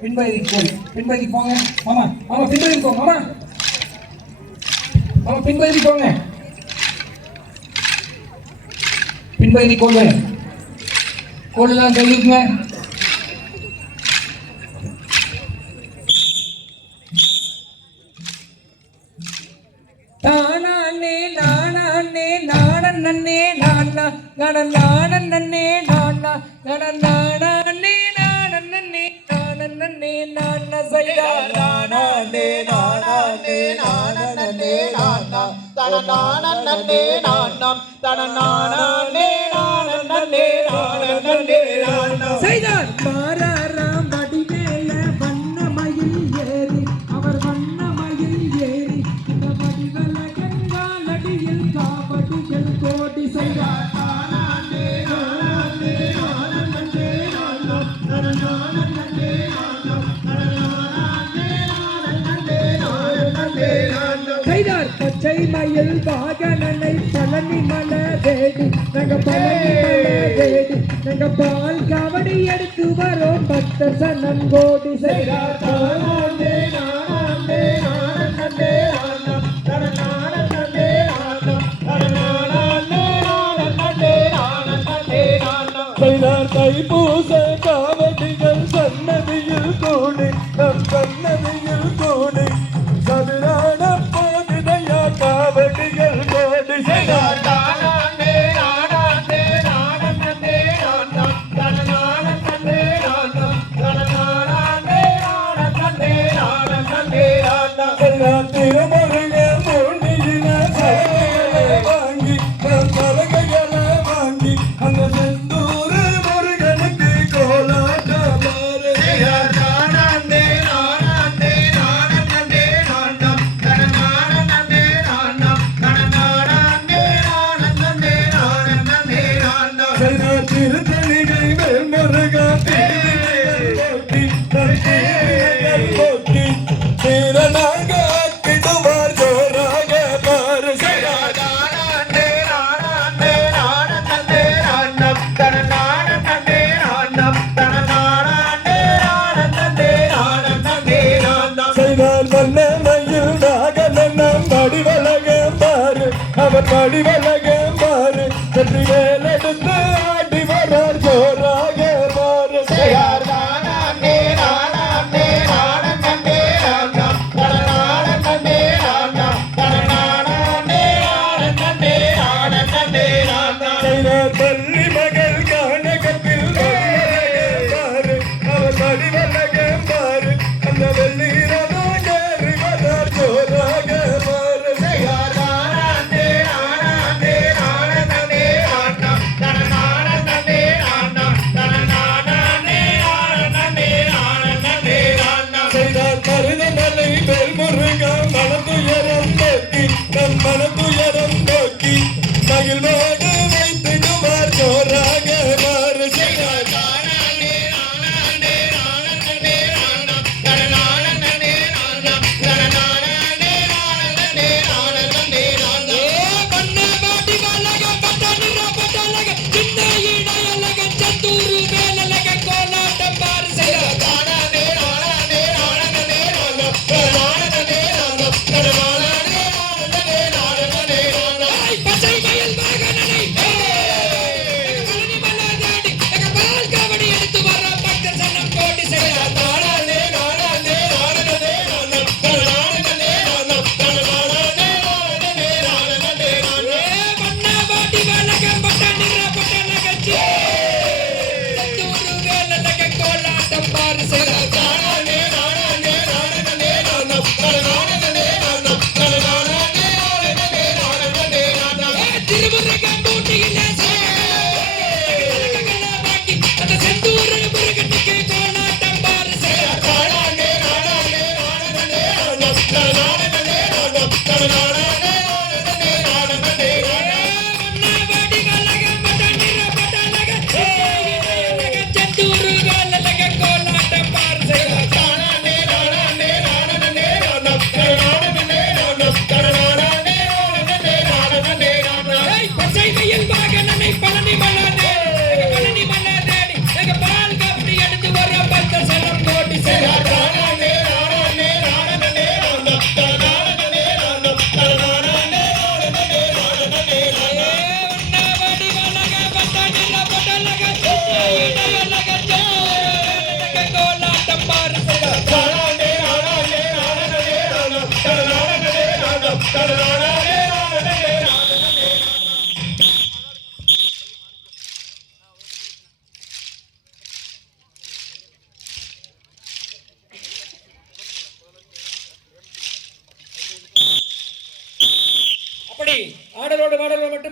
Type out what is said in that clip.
பின்பகுதிக்கு போய் பின்பகுதிக்கு போங்க. மாமா மாமா பின்பகுதிக்கு போங்க. மாமா மாமா பின்பகுதிக்கு போங்க. பின்பகுதி கோடு கோடுலாம் கழுவிக்குங்க. நானே நானே நானே நானா நானே நானா நானே நானே நானே நானா சைடா நானே நானே நானே நானா நானே நானா நானே நானே நானே சைடா மாறாராம் படி மேல வண்ணமயில் ஏறி அவர் வண்ணமயில் ஏறி இந்த படிவல கங்காலடியில் காவடியில் கோடி சைடா நானே நானே நானே கைதார் பச்சை மயில் வாகனனை பழனி மலை தேடி நாங்க பழனி மலை தேடி நாங்க பால் காவடி எடுத்து வரோம் பக்த சனம் கோடி செய்தார் நானே நானே நானே தைப்பூச காவடிகள் சன்னதியில் கூடி நம் சன்னதியில் கூடி சதுரான போதிதையா காவடிகள் கோடி செய்தார் நானே நானே நானே நானே 2 மாடல்கள் மட்டும்